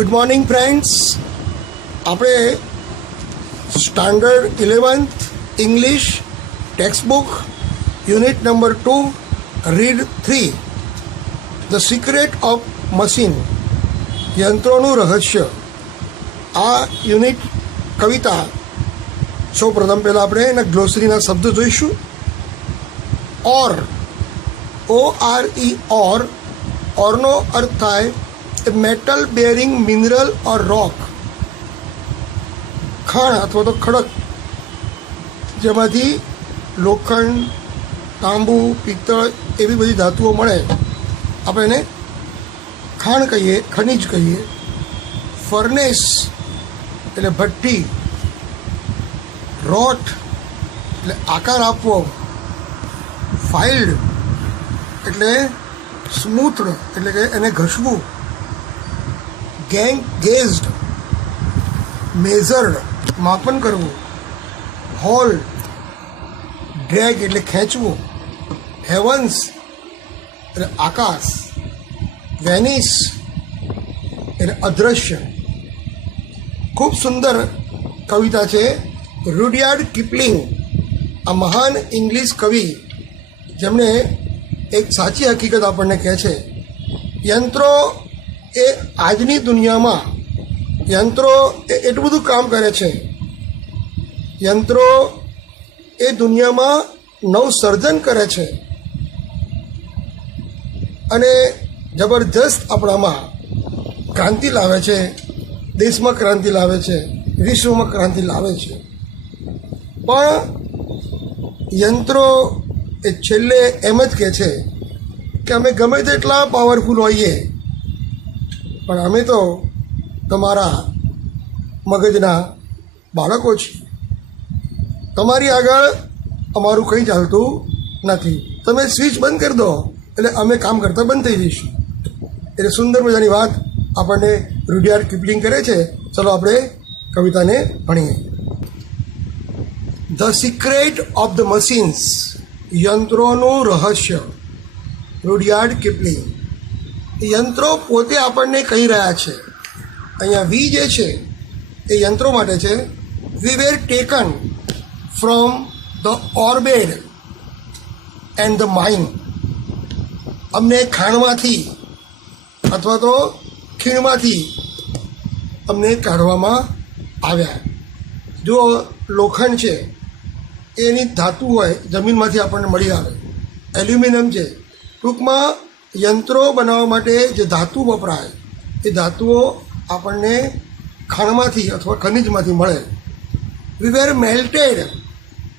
Good morning friends. આપણે standard 11th English text book unit number 2 read 3 the secret of machine, યંત્રોનું રહસ્ય, આ unit કવિતા. સૌ પ્રથમ પહેલાં આપણે એના ગ્લોસરીના શબ્દ જોઈશું. ઓર, ORE, ઓરનો અર્થ થાય એ મેટલ બેરિંગ મિનરલ ઓર રોક, ખાણ અથવા તો ખડક, જેમાંથી લોખંડ, તાંબુ, પિત્તળ એવી બધી ધાતુઓ મળે. આપણે એને ખાણ કહીએ, ખનિજ કહીએ. ફર્નેસ એટલે ભઠ્ઠી, રોટ એટલે આકાર આપવો, ફાઇલ્ડ એટલે સ્મૂથડ એટલે કે એને ઘસવું, ગેઝડ મેઝર્ડ માપન કરવું, હોલ ડ્રેગ એટલે ખેંચવું, હેવન્સ એટલે આકાશ, વેનિસ એટલે અદૃશ્ય. ખૂબ સુંદર કવિતા છે. રૂડયાર્ડ કિપલિંગ, આ મહાન ઇંગ્લિશ કવિ, જેમણે એક સાચી હકીકત આપણને કહે છે. યંત્રો એ આજની દુનિયામાં યંત્રો એ એટલું બધું કામ કરે છે. યંત્રો એ દુનિયામાં નવસર્જન કરે છે અને જબરજસ્ત આપણામાં ક્રાંતિ લાવે છે, દેશમાં ક્રાંતિ લાવે છે, વિશ્વમાં ક્રાંતિ લાવે છે. પણ યંત્રો એ છેલ્લે એમ જ કહે છે કે અમે ગમે તેટલા પાવરફુલ હોઈએ, પણ અમે તો તમારા મગજના બાળકો છીએ. તમારી આગળ અમારું કંઈ ચાલતું નથી. તમે સ્વિચ બંધ કરી દો એટલે અમે કામ કરતા બંધ થઈ જઈશું. એટલે સુંદર મજાની વાત આપણને રૂડયાર્ડ કિપલિંગ કરે છે. ચલો આપણે કવિતાને ભણીએ. The secret of the machines, યંત્રોનું રહસ્ય. રૂડયાર્ડ કિપલિંગ. યંત્રો પોતે આપણને કહી રહ્યા છે. અહીંયા વી જે છે એ યંત્રો માટે છે. We were taken from the ore bed and the mine. અમને ખાણમાંથી અથવા તો ખીણમાંથી અમને કાઢવામાં આવ્યા. જો લોખંડ છે એની ધાતુ હોય, જમીનમાંથી આપણને મળી આવે. એલ્યુમિનિયમ છે. ટૂંકમાં યંત્રો બનાવવા માટે જે ધાતુ વપરાય એ ધાતુઓ આપણને ખાણમાંથી અથવા ખનિજમાંથી મળે. વી વેર મેલ્ટેડ,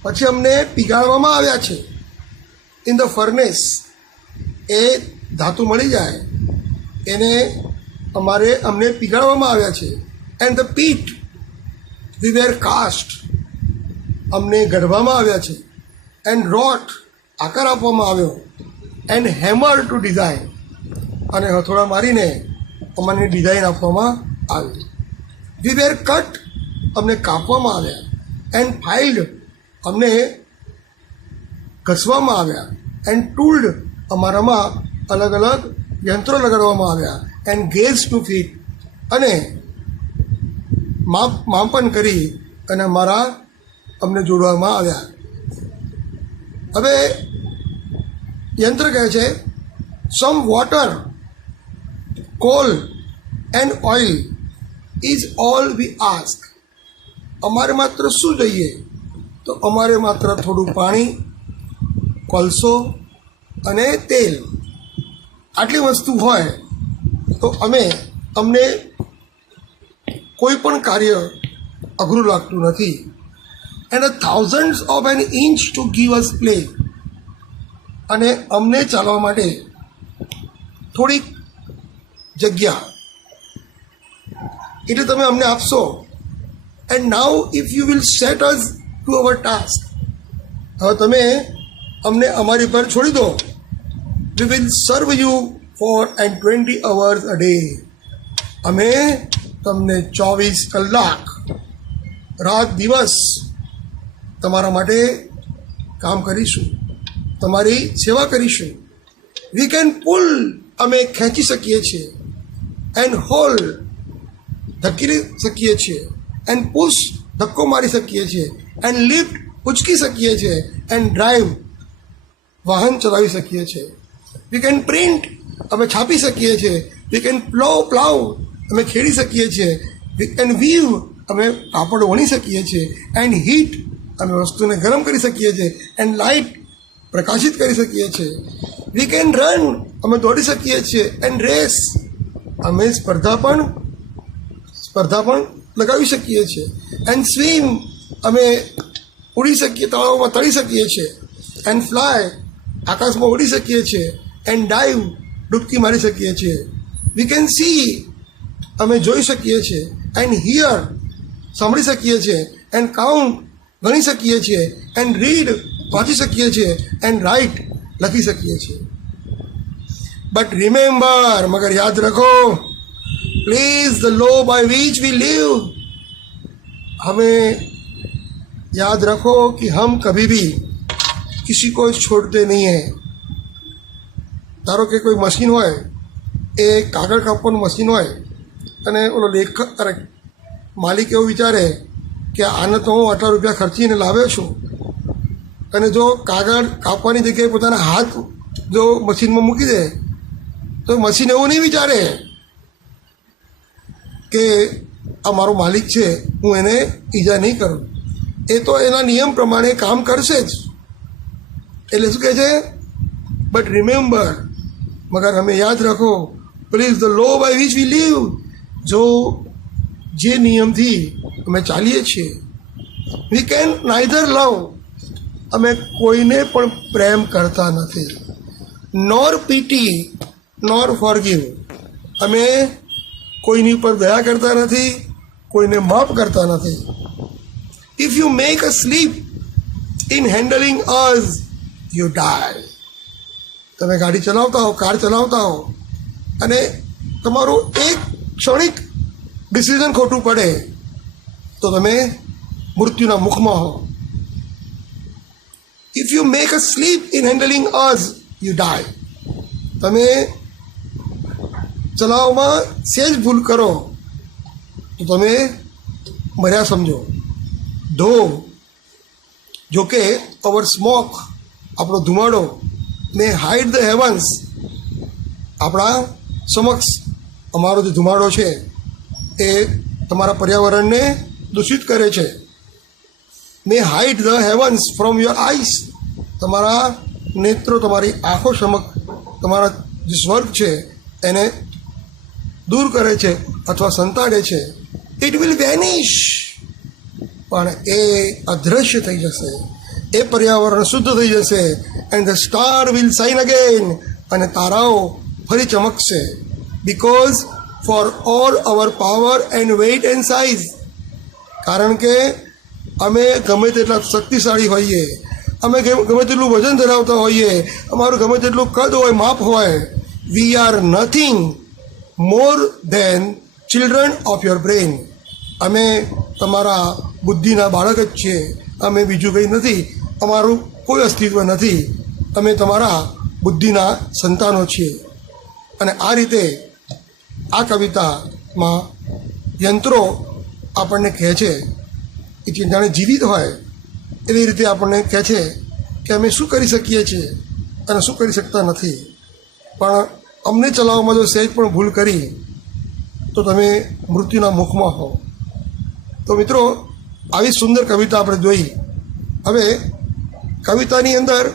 પછી અમને પીગાળવામાં આવ્યા છે. ઇન ધ ફર્નેસ, એ ધાતુ મળી જાય એને અમને પીગાળવામાં આવ્યા છે. And the pit, we were cast, અમને ગઢવામાં આવ્યા છે. એન્ડ રોટ, આકાર આપવામાં આવ્યો. એન્ડ હેમર ટુ ડિઝાઇન, અને હથોડા મારીને અમને ડિઝાઇન આપવામાં આવી. વી વેર કટ, અમને કાપવામાં આવ્યા. એન્ડ ફાઇલ્ડ, અમને ઘસવામાં આવ્યા. એન્ડ ટૂલ્ડ, અમારામાં અલગ અલગ યંત્રો લગાડવામાં આવ્યા. એન્ડ ગેઝ ટુ ફીટ, અને માપન કરી અને અમને જોડવામાં આવ્યા. હવે યંત્ર કહે છે some water, call and oil is all V ask. અમારે માત્ર શું જોઈએ? તો અમારે માત્ર થોડું પાણી, કોલસો અને તેલ, આટલી વસ્તુ હોય તો અમને કોઈ પણ કાર્ય અઘરું લાગતું નથી. And thousands of an inch to give us play, અને અમને ચાલવા માટે થોડીક જગ્યા એટલે તમે અમને આપશો. And now if you will set us to our task, હવે તમે અમને અમારી પર છોડી દો. We will serve you for and 20 hours a day. અમે તમને 24 કલાક રાત દિવસ તમારા માટે કામ કરીશું, તમારી સેવા કરીશું. વી કેન પુલ, અમે ખેંચી શકીએ છીએ. એન્ડ હોલ્ડ, ધકેલી શકીએ છીએ, એન્ડ પુશ ધક્કો મારી શકીએ છીએ, એન્ડ લિફ્ટ ઉચકી શકીએ છીએ, એન્ડ ડ્રાઈવ વાહન ચલાવી શકીએ છીએ. વી કેન પ્રિન્ટ અમે છાપી શકીએ છીએ, વી કેન પ્લાવ અમે ખેડી શકીએ છીએ, વી કેન વીવ અમે કાપડ વણી શકીએ છીએ, એન્ડ હીટ અમે વસ્તુને ગરમ કરી શકીએ છીએ, એન્ડ લાઇટ પ્રકાશિત કરી શકીએ છીએ. વી કેન રન અમે દોડી શકીએ છીએ, એન્ડ રેસ અમે સ્પર્ધા પણ લગાવી શકીએ છીએ, એન્ડ સ્વિમ અમે ઉડી શકીએ, તળાવમાં તળી શકીએ છીએ, એન્ડ ફ્લાય આકાશમાં ઉડી શકીએ છીએ, એન્ડ ડાઈવ ડૂબકી મારી શકીએ છીએ. વી કેન સી અમે જોઈ શકીએ છીએ, એન્ડ હિયર સાંભળી શકીએ છીએ, એન્ડ કાઉન્ટ ગણી શકીએ છીએ, એન્ડ રીડ વાંચી શકીએ છીએ, એન્ડ રાઇટ લખી શકીએ છીએ. બટ રિમેમ્બર મગર યાદ રખો, please the law by which we live, हमें याद रखो कि हम कभी भी किसी को छोड़ते नहीं हैं. ધારો કે કોઈ મશીન હોય, એ કાગળ કાપવાનું મશીન હોય, અને ઓલો માલિક એવું વિચારે કે આને તો હું આટલા રૂપિયા ખર્ચીને લાવ્યો છું, અને જો કાગળ કાપવાની જગ્યાએ પોતાના હાથ જો મશીનમાં મૂકી દે તો મશીન એવું નહીં વિચારે કે આ મારો માલિક છે, હું એને ઈજા નહીં કરું. એ તો એના નિયમ પ્રમાણે કામ કરશે જ. એટલે શું કહે છે? બટ રિમેમ્બર મગર હમે યાદ રાખો, please the law by which we live, જો જે નિયમથી અમે ચાલીએ છીએ. વી કેન નાઇધર લવ, અમે કોઈને પણ પ્રેમ કરતા નથી, નોર પીટી નોર ફોરગીવ, અમે કોઈની ઉપર દયા કરતા નથી, કોઈને માફ કરતા નથી. If you make a slip in handling us you die. તમે ગાડી ચલાવતા હો, કાર ચલાવતા હો, અને તમારું એક ક્ષણિક ડિસિઝન ખોટું પડે તો તમે મૃત્યુના મુખમાં હો. If you make a slip in handling us you die. તમે ચલાવવામાં સહેજ ભૂલ કરો તો તમે મર્યા સમજો. ધો જોકે અવર સ્મોક, આપણો ધુમાડો, મે હાઇડ ધ હેવન્સ, આપણા સમક્ષ અમારો જે ધુમાડો છે એ તમારા પર્યાવરણને દૂષિત કરે છે. May hide the heavens from your eyes, તમારા નેત્રો, તમારી આંખો સમક્ષ તમારા જે સ્વર્ગ છે એને દૂર કરે છે અથવા સંતાડે છે. ઇટ વિલ વેનિશ, પણ એ અદૃશ્ય થઈ જશે, એ પર્યાવરણ શુદ્ધ થઈ જશે. And the star will shine again, અને તારાઓ ફરી ચમકશે. Because for all our power and weight and size, કારણ કે અમે ગમે તેટલા શક્તિશાળી હોઈએ, અમે ગમે તેટલું વજન ધરાવતા હોઈએ, અમારું ગમે તેટલું કદ હોય, માપ હોય, we are nothing more than children of your brain. અમે તમારા બુદ્ધિના બાળક જ છીએ, અમે બીજું કંઈ નથી, અમારું કોઈ અસ્તિત્વ નથી, અમે તમારા બુદ્ધિના સંતાનો છીએ. અને આ રીતે આ કવિતામાં યંત્રો આપણને કહે છે કે જાણે જીવિત હોય એવી રીતે આપણને કહે છે કે અમે શું કરી શકીએ છીએ અને શું કરી શકતા નથી. પણ અમને ચલાવવામાં જો સહેજ પણ ભૂલ કરી તો તમે મૃત્યુના મુખમાં હો. તો મિત્રો, આવી સુંદર કવિતા આપણે જોઈ. હવે કવિતાની અંદર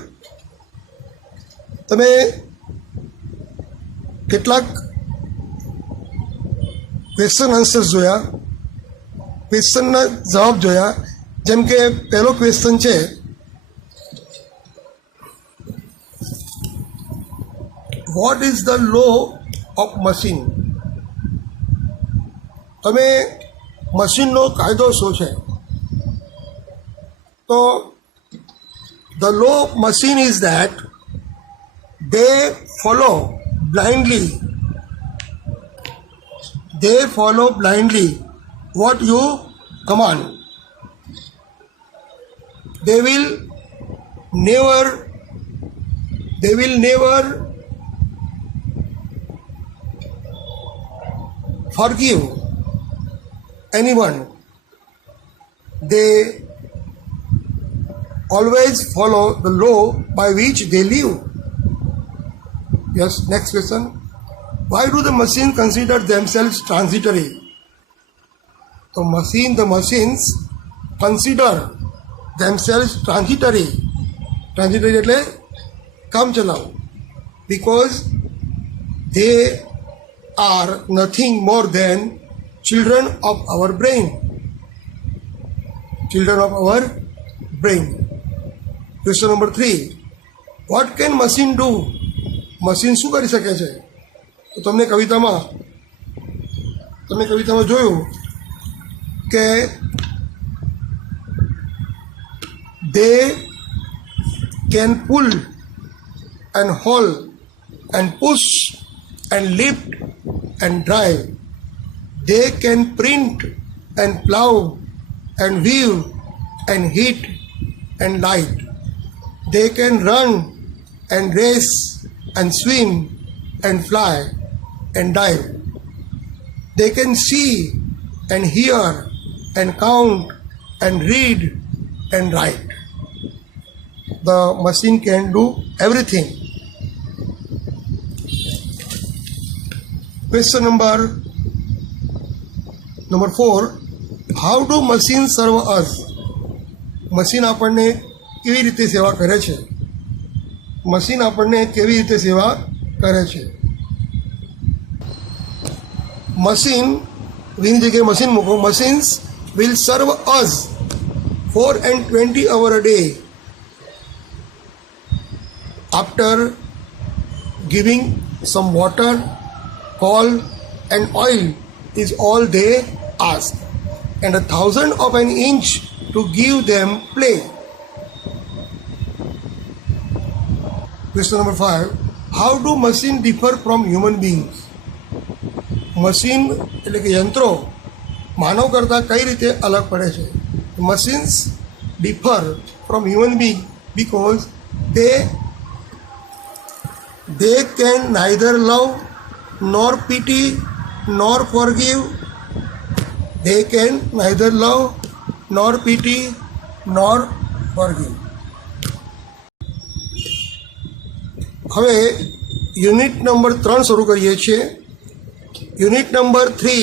તમે કેટલાક ક્વેશ્ચન આન્સર્સ જોયા, ક્વેશ્ચનના જવાબ જોયા. જેમ કે પહેલો ક્વેશ્ચન છે, what is the law of machine? તમે મશીનનો કાયદો શું છે? તો the law of machine is that they follow blindly what you command. They will never forgive anyone, they always follow the law by which they live. Yes, next question. Why do the machines consider themselves transitory? So the machines consider themselves transitory. Transitory એટલે કામ ચલાવ. Because they are nothing more than children of our brain. Children of our brain. Question number 3. What can machine do? Machine શું કરી શકે છે? તો તમે કવિતામાં જોયું કે they can pull and haul and push and lift and drive. They can print and plow and weave and heat and light. They can run and race and swim and fly and dive. They can see and hear and count and read and write. The machine can do everything. Question number 4. How do machines serve us? Machine આપણને કેવી રીતે સેવા કરે છે? Machine આપણને કેવી રીતે સેવા કરે છે? મશીન વીની જગ્યાએ મશીન મૂકો. Machines will serve us 4 and 20 hours a day after giving some water, coal and oil is all they ask, and 1,000 of an inch to give them play. Question number 5. How do machines differ from human beings? Machine એટલે કે યંત્રો માનવ કરતાં કઈ રીતે અલગ પડે છે? Machines differ from human being because they can neither love nor pity nor forgive. They can neither love nor pity nor forgive. હવે યુનિટ નંબર 3 શરૂ કરીએ છીએ. Unit number 3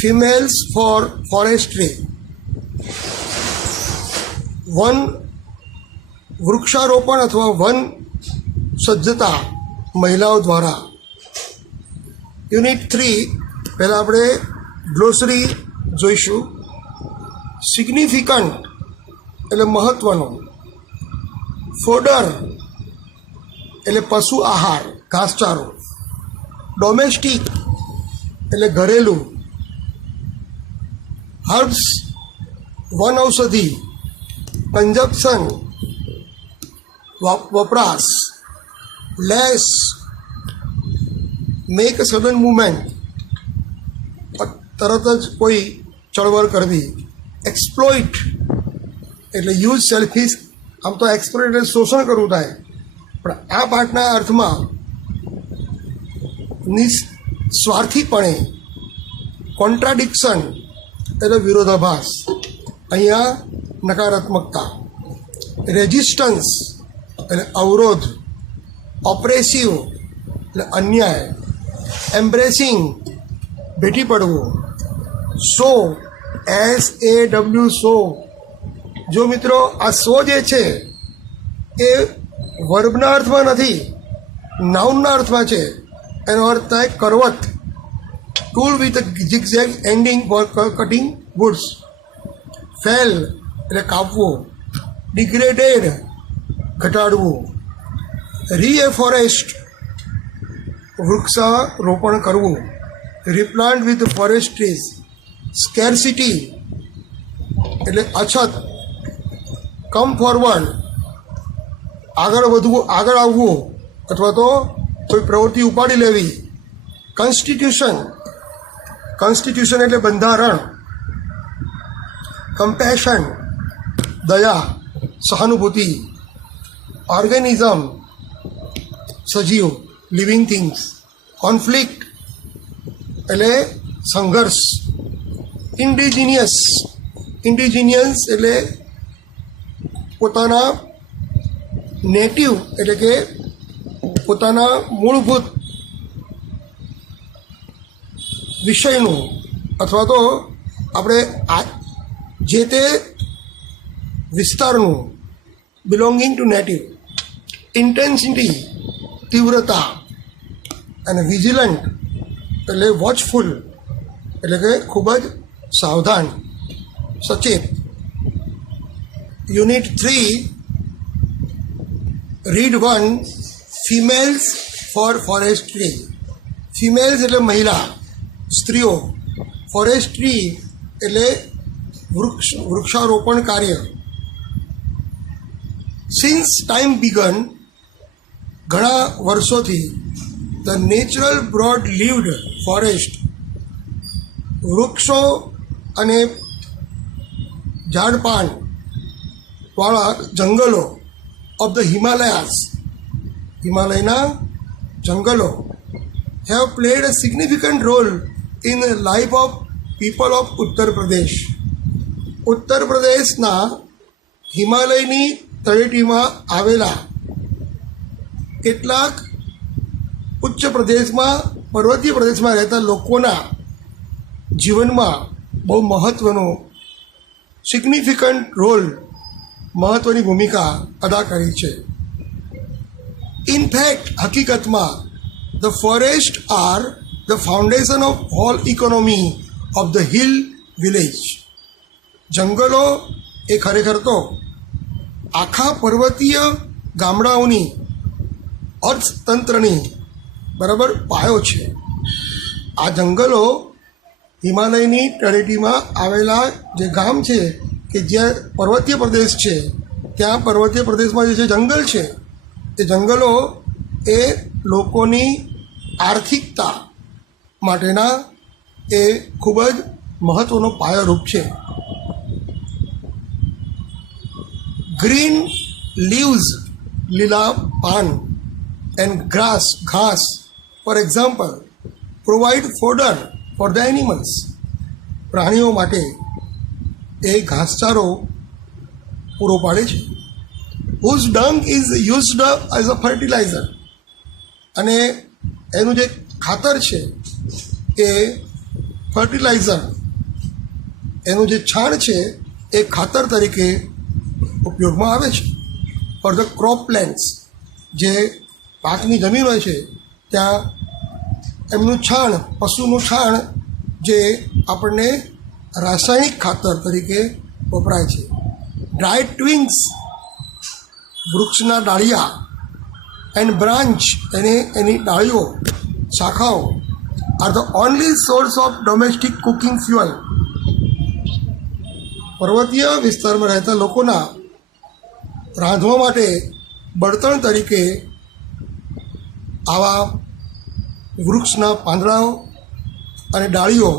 females for forestry. વન વૃક્ષારોપણ અથવા વન સજ્જતા મહિલાઓ દ્વારા. યુનિટ 3 પહેલાં આપણે ગ્લોસરી જોઈશું. સિગ્નિફિકન્ટ એટલે મહત્ત્વનું. ફોડર એટલે પશુ આહાર, ઘાસચારો. ડોમેસ્ટિક એટલે ઘરેલું. હર્બ્સ વન ઔષધિ. કન્ઝપ્શન વપરાશ. લેસ મેક સડન મૂવમેન્ટ તરત જ કોઈ ચળવળ કરવી. એક્સપ્લોઇટ એટલે યુઝ સેલ્ફિશ. આમ તો એક્સપ્લોઇટ એટલે શોષણ કરવું થાય, પણ આ પાઠના અર્થમાં નિસ્વાર્થીપણે. કોન્ટ્રાડિક્શન એટલે વિરોધાભાસ, અહીંયા નકારાત્મકતા. રેઝિસ્ટન્સ એટલે અવરોધ. ઓપ્રેસિવ એટલે અન્યાય. એમ્બ્રેસિંગ ભેટી પડવું. સો SAW સો. જો મિત્રો આ સો જે છે એ વર્બના અર્થમાં નથી, નાઉનના અર્થમાં છે. એનો અર્થ થાય કરવત. Tool with zigzag ending for cutting woods. Fell એટલે કાપવું. ડિગ્રેડેડ ઘટાડવું. રીએફોરેસ્ટ વૃક્ષારોપણ કરવું. Replant with forest trees. Scarcity એટલે અછત. કમ ફોરવર્ડ આગળ વધવું, આગળ આવવું અથવા તો કોઈ પ્રવૃત્તિ ઉપાડી લેવી. કોન્સ્ટિટ્યુશન એટલે બંધારણ. કમ્પેશન દયા, સહાનુભૂતિ. ઓર્ગેનિઝમ સજીવ, લિવિંગ થિંગ્સ. કોન્ફ્લિક્ટ એટલે સંઘર્ષ. ઇન્ડિજિનિયસ એટલે પોતાના નેટિવ એટલે કે પોતાના મૂળભૂત વિષયનું અથવા તો આપણે જે તે વિસ્તારનું બિલોંગિંગ ટુ નેટિવ. ઇન્ટેન્સિટી તીવ્રતા, અને વિજિલન્ટ એટલે વોચફુલ એટલે કે ખૂબ જ સાવધાન, સચેત. Unit 3 read 1 females for forestry. Females એટલે મહિલા, સ્ત્રીઓ. ફોરેસ્ટ્રી એટલે વૃક્ષારોપણ કાર્ય. સિન્સ ટાઈમ બિગન, ઘણા વર્ષોથી, ધ નેચરલ બ્રોડ લીવ્ડ ફોરેસ્ટ, વૃક્ષો અને ઝાડપાન વાળા જંગલો ઓફ ધ હિમાલયાસ, હિમાલયના જંગલો, have played a significant role in life of people of Uttar Pradesh. ઉત્તર પ્રદેશના હિમાલયની તળેટીમાં આવેલા કેટલાક ઉચ્ચ પ્રદેશમાં, પર્વતીય પ્રદેશમાં રહેતા લોકોના જીવનમાં બહુ મહત્ત્વનો સિગ્નિફિકન્ટ રોલ, મહત્ત્વની ભૂમિકા અદા કરી છે. ઇનફેક્ટ, હકીકતમાં the forest are the foundation of whole economy of the hill village. જંગલો એ ખરેખર તો આખા પર્વતીય ગામડાઓની અર્થતંત્રની બરાબર પાયો છે. આ જંગલો હિમાલયની તળેટીમાં આવેલા જે ગામ છે કે જ્યાં પર્વતીય પ્રદેશ છે, ત્યાં પર્વતીય પ્રદેશમાં જે જંગલ છે, એ જંગલો એ લોકોની આર્થિકતા માટેના એ ખૂબ જ મહત્ત્વનો પાયોરૂપ છે. ગ્રીન લીવ્સ, લીલા પાન, એન્ડ ઘાસ for example provide fodder for the animals. પ્રાણીઓ માટે એ ઘાસચારો પૂરો પાડે છે. Whose dung is used as a fertiliser, અને એનું જે ખાતર છે એ ફર્ટિલાઇઝર, એનું જે છાણ છે એ ખાતર તરીકે ઉપયોગમાં આવે છે. ફોર ધ ક્રોપ પ્લાન્ટ્સ, જે પાકની જમીન હોય છે ત્યાં એમનું છાણ, પશુનું છાણ, જે આપણને રાસાયણિક ખાતર તરીકે વપરાય છે. ડ્રાય ટ્વિન્સ, વૃક્ષના ડાળિયા, એન્ડ બ્રાન્ચ, એની ડાળીઓ, શાખાઓ, are the only source of domestic cooking fuel. પર્વતીય વિસ્તારમાં રહેતા લોકોના રાંધવા માટે બળતણ તરીકે આવા વૃક્ષના પાંદડાઓ અને ડાળીઓ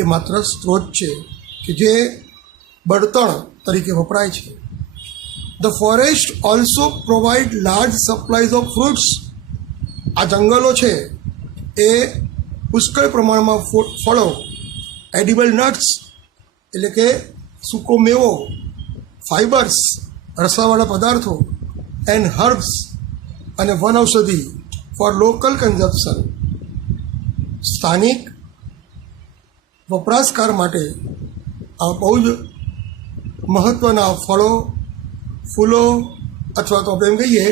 એ માત્ર સ્ત્રોત છે કે જે બળતણ તરીકે વપરાય છે. The forest also provide large સપ્લાયઝ of fruits. આ જંગલો છે એ પુષ્કળ પ્રમાણમાં ફળો, એડિબલ નટ્સ એટલે કે સૂકો મેવો, ફાઇબર્સ, રસાવાળા પદાર્થો, એન્ડ હર્બ્સ, અને વનૌષધિ ફોર લોકલ કન્ઝપ્શન. સ્થાનિક વપરાશકાર માટે આ બહુ જ મહત્ત્વના ફળો, ફૂલો, અથવા તો આપણે એમ કહીએ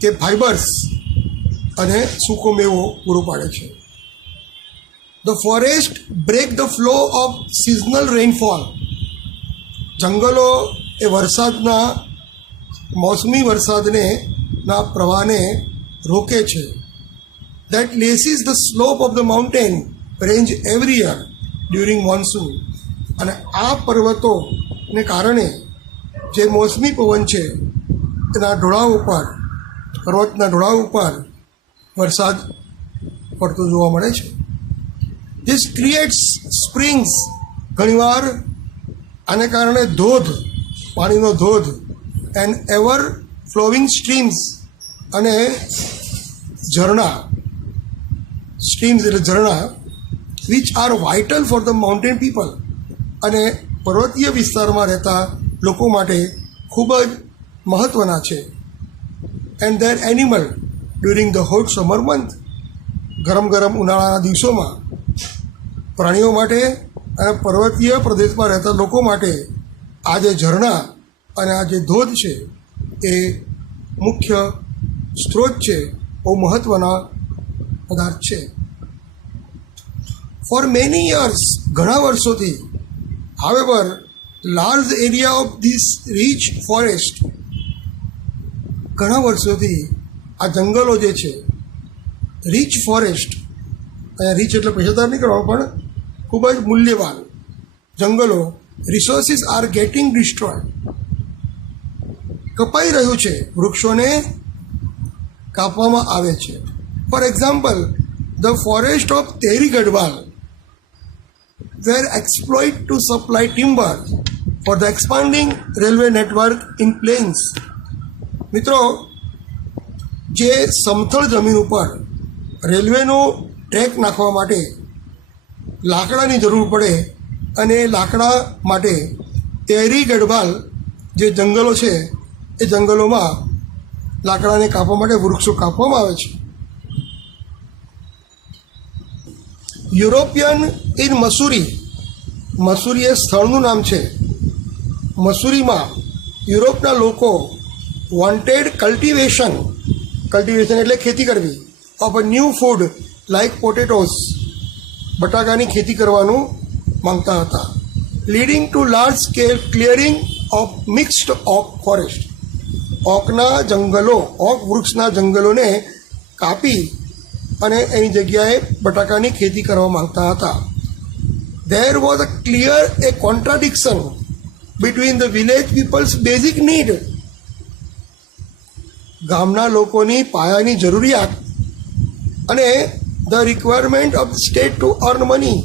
કે ફાઇબર્સ અને સૂકો મેવો પૂરો પાડે છે. The forest break the flow of seasonal rainfall. જંગલો એ વરસાદના, મોસમી વરસાદને ના પ્રવાહને રોકે છે. That lashes the slope of the mountain range every year during monsoon. અને આ પર્વતોને કારણે જે મોસમી પવન છે એના ઢોળાવ ઉપર, પર્વતના ઢોળાવ ઉપર વરસાદ પડતો જોવા મળે છે. This creates springs. ઘણીવાર આને કારણે ધોધ, પાણીનો ધોધ, એન્ડ એવર ફ્લોવિંગ સ્ટ્રીમ્સ, અને ઝરણા, સ્ટ્રીમ્સ એટલે ઝરણા, which are vital for the mountain people, અને પર્વતીય વિસ્તારમાં રહેતા લોકો માટે ખૂબ જ મહત્ત્વના છે. And there animal during the hot summer month, ગરમ ગરમ ઉનાળાના દિવસોમાં પ્રાણીઓ માટે અને પર્વતીય પ્રદેશમાં રહેતા લોકો માટે આ જે ઝરણા અને આ જે ધોધ છે એ મુખ્ય સ્ત્રોત છે, બહુ મહત્ત્વના પદાર્થ છે. ફોર મેની યર્સ, ઘણા વર્ષોથી, however large area of this rich forest, ઘણા વર્ષોથી આ જંગલો જે છે, રીચ ફોરેસ્ટ, અહીંયા રીચ એટલે પૈસાદાર નહીં કરવાનો, પણ ખૂબ જ મૂલ્યવાન જંગલો, રિસોર્સિસ આર ગેટિંગ ડિસ્ટ્રોયડ, કપાઈ રહ્યું છે, વૃક્ષોને કાપવામાં આવે છે. For example, the forest of Tehri Garhwal were exploited to supply timber for the expanding railway network in plains. મિત્રો, જે સમથળ જમીન ઉપર રેલવેનો ટ્રેક નાખવા માટે લાકડાની જરૂર પડે, અને લાકડા માટે તેરી ગઢવાલ જે જંગલો છે એ જંગલોમાં લાકડાને કાપવા માટે વૃક્ષો કાપવામાં આવે છે. યુરોપિયન ઇન મસૂરી, મસૂરી એ સ્થળનું નામ છે. મસૂરીમાં યુરોપના લોકો વોન્ટેડ કલ્ટિવેશન એટલે ખેતી કરવી, of a new food like potatoes, બટાકાની ખેતી કરવાનું માંગતા હતા. Leading to large scale clearing of mixed oak forest, ઓકના જંગલો, ઓક વૃક્ષના જંગલોને કાપી અને એની જગ્યાએ બટાકાની ખેતી કરવા માંગતા હતા. There was a clear contradiction between the village people's basic need, ગામના લોકોની પાયાની જરૂરિયાત, અને the requirement of the state to earn money,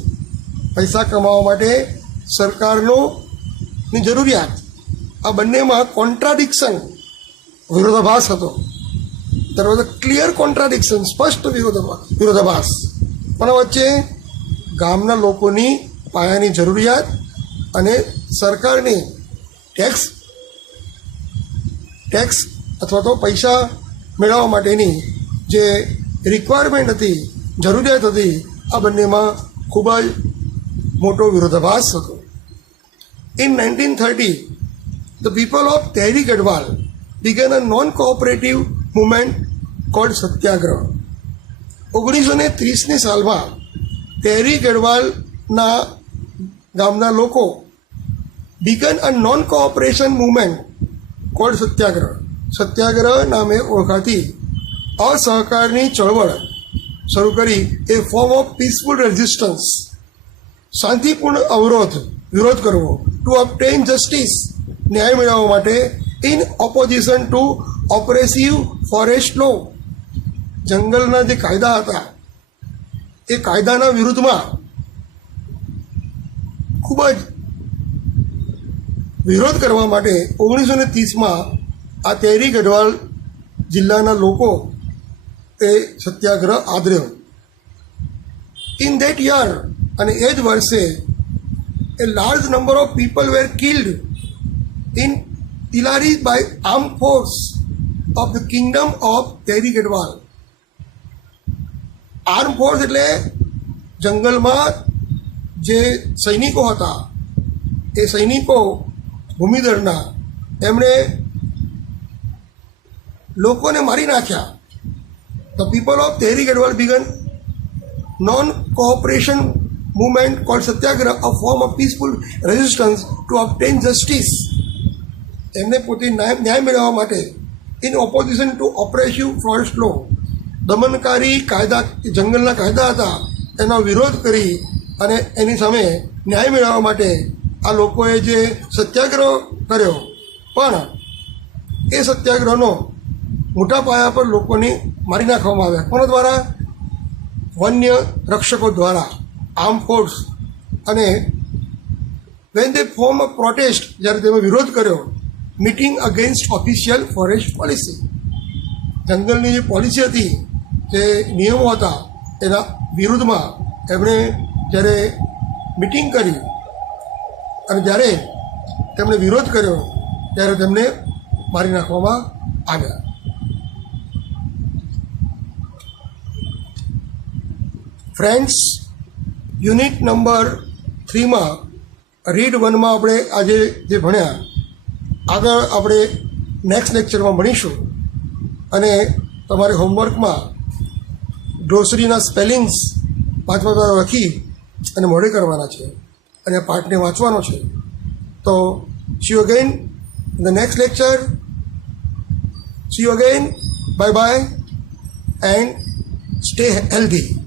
પૈસા કમાવા માટે સરકારની જરૂરિયાત. આ બંનેમાં કોન્ટ્રાડિક્શન, વિરોધાભાસ હતો. there was a clear contradiction, સ્પષ્ટ વિરોધાભાસ. પણ વચ્ચે ગામના લોકોની પાયાની જરૂરિયાત અને સરકારની ટેક્સ અથવા તો પૈસા મેળવવા માટેની જે રિક્વાયરમેન્ટ હતી, જરૂરિયાત હતી, આ બંનેમાં ખૂબ જ મોટો વિરોધાભાસ હતો. In 1930, the people of Tehri Garhwal began a non-cooperative movement called સત્યાગ્રહ. 1930ની સાલમાં તેરી ગઢવાલના ગામના લોકો began a non-cooperation movement called સત્યાગ્રહ, સત્યાગ્રહ નામે ઓળખાતી અસહકારની ચળવળ શરૂ કરી. A form of peaceful resistance, શાંતિપૂર્ણ વિરોધ કરવો, ટુ ઓબ્ટેન જસ્ટિસ, ન્યાય મેળવવા માટે, in opposition to oppressive forest law, જંગલના જે કાયદા હતા એ કાયદાના વિરુદ્ધમાં ખૂબ જ વિરોધ કરવા માટે 1930માં આ તેરી ગઢવાલ જિલ્લાના લોકો એ સત્યાગ્રહ આદર્યો. ઇન ધેટ યર, અને એ જ વર્ષે, a large number of people were killed in Tilari by arm force of the kingdom of Tehri Garhwal. Arm force એટલે જંગલમાં જે સૈનિકો હતા, એ સૈનિકો ભૂમિદળના, એમણે લોકોને મારી નાખ્યા. The people of Tehri Garhwal began non cooperation movement called Satyagraha, a form of peaceful resistance to obtain justice. એમને પોતે ન્યાય મેળવવા માટે, in opposition to oppressive forest law, દમનકારી કાયદા, જંગલના કાયદા હતા એનો વિરોધ કરી અને એની સામે ન્યાય મેળવવા માટે આ લોકોએ જે સત્યાગ્રહ કર્યો. પણ એ સત્યાગ્રહનો મોટા પાયા પર લોકોને મારી નાખવામાં આવ્યા. કોના દ્વારા? વન્ય રક્ષકો દ્વારા, આર્મ ફોર્સ. અને when they form a protest, જ્યારે તેમાં વિરોધ કર્યો, meeting against official forest policy, જંગલની જે પોલિસી હતી, જે નિયમો હતા, એના વિરુદ્ધમાં એમણે જ્યારે મિટિંગ કરી અને જ્યારે તેમણે વિરોધ કર્યો ત્યારે તેમને મારી નાખવામાં આવ્યા. ફ્રેન્ડ્સ, યુનિટ નંબર 3માં રીડ 1માં આપણે આજે જે ભણ્યા આગળ આપણે નેક્સ્ટ લેક્ચરમાં ભણીશું અને તમારે હોમવર્કમાં ગ્લોસરીના સ્પેલિંગ્સ 5 વાર લખી અને મોઢે કરવાના છે અને આ પાઠને વાંચવાનો છે. તો C you again in the next lecture. C you again. Bye bye and stay healthy.